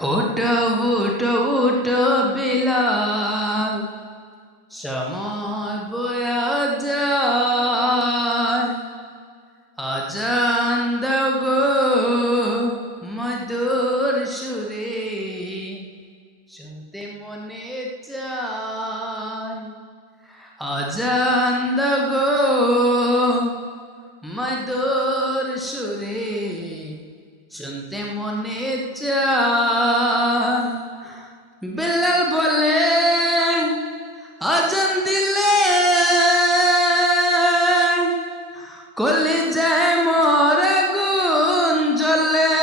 ওঠো ওঠো ওঠো বিলাল, সময় বয়া যায়। আজান দাও গো মধুর সুরে, শুনতে মনে চায়। আজান দাও গো মধুর সুরে, শুনতে মনে চায়। বেলাল বলে আজান দিলে কলিজায় মোর আগুন জ্বলে।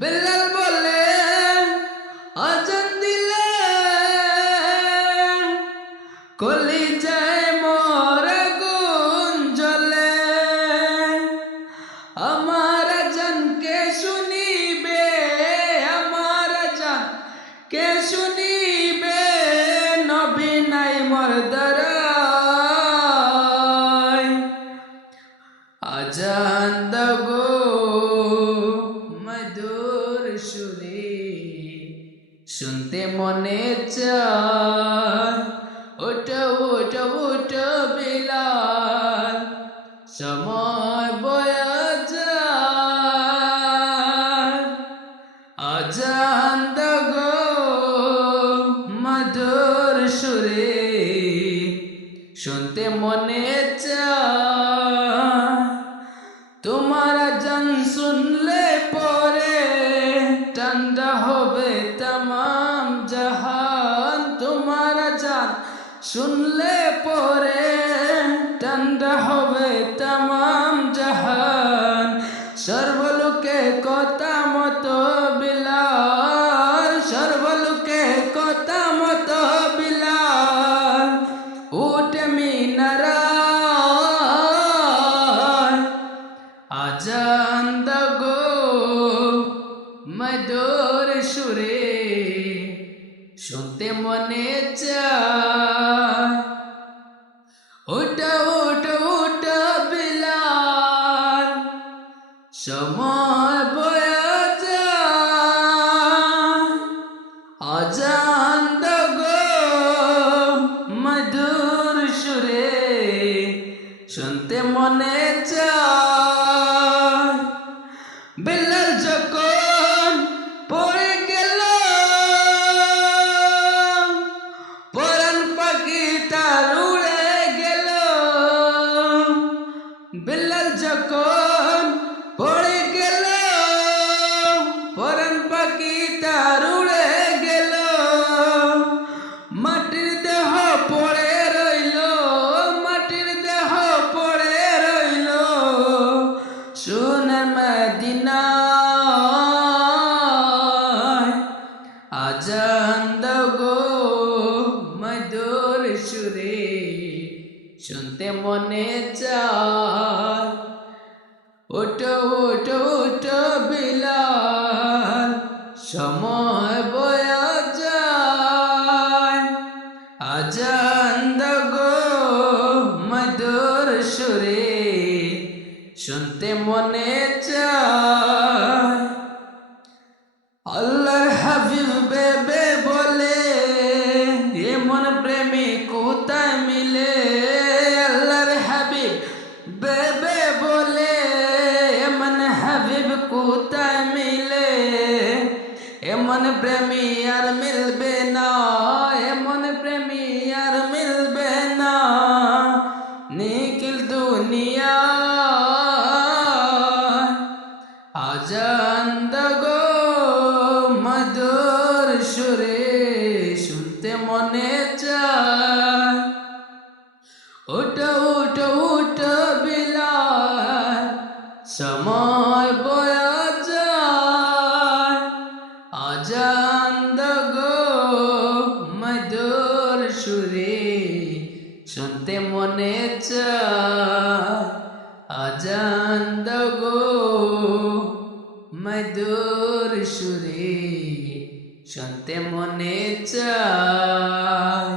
বেলাল বলে আজান দিলে কলিজায় মোর আগুন জ্বলে। আমার আজান কে শুনিবে, আমার আজান কে শুনিবে, নবী নাই মোর দ্বারায়। আজান দাও গো মধুর সুরে, শুনতে মনে চায়। ওঠো ওঠো ওঠো বিলাল, সময় বয়া যায়। আজান দাও গো মধুর সুরে, শুনতে মনে চায়। তোমার আজান শুনলে পরে ঠান্ডা হবে তমাম জাহান। তোমার আজান শুনলে পরে ঠান্ডা হবে তমাম জাহান। সর্বলোকে কথা মতো বিলাল, সর্বলোকে কথা মতো বিলাল, উঠে মিনারায়। আজান দাও গো মধুর সুরে, শুনতে মনে চায়। ওঠো ওঠো ওঠো বিলাল, সময় বয়া যায়। আজান দাও গো মধুর সুরে, শুনতে মনে চায়। বেলাল যখন পড়ে গেল, পরাণ পাখি তার উড়ে গেল। বেলাল যখন পড়ে গেল, পরাণ পাখি তার উড়ে গেল। মাটির দেহ পড়ে রইল, মাটির দেহ পড়ে রইল সোনার মদিনায়। আজান দাও গো মধুর সুরে, শুনতে মনে চায়। ওঠো ওঠো ওঠো বিলাল, সময় বয়া যায়। আজান দাও গো মধুর সুরে, শুনতে মনে চায়। আল্লাহর হাবিব বেবে বলে এমন প্রেমী কোথায় মিলে। আল্লাহর হাবিব বেবে বলে এমন হাবিব কোথায় মিলে। এমন প্রেমী আর মিলবে না, এমন প্রেমী আর মিলবে না নিখিল দুনিয়া। আজান দাও গো মধুর সুরে, শুনতে মনে চায়। ওঠো ওঠো ওঠো বিলাল, সময় বয়া যায়। আজান দাও গো মধুর সুরে, শুনতে মনে চায়। আজান দাও গো মধুর সুরে, শুনতে মনে চায়।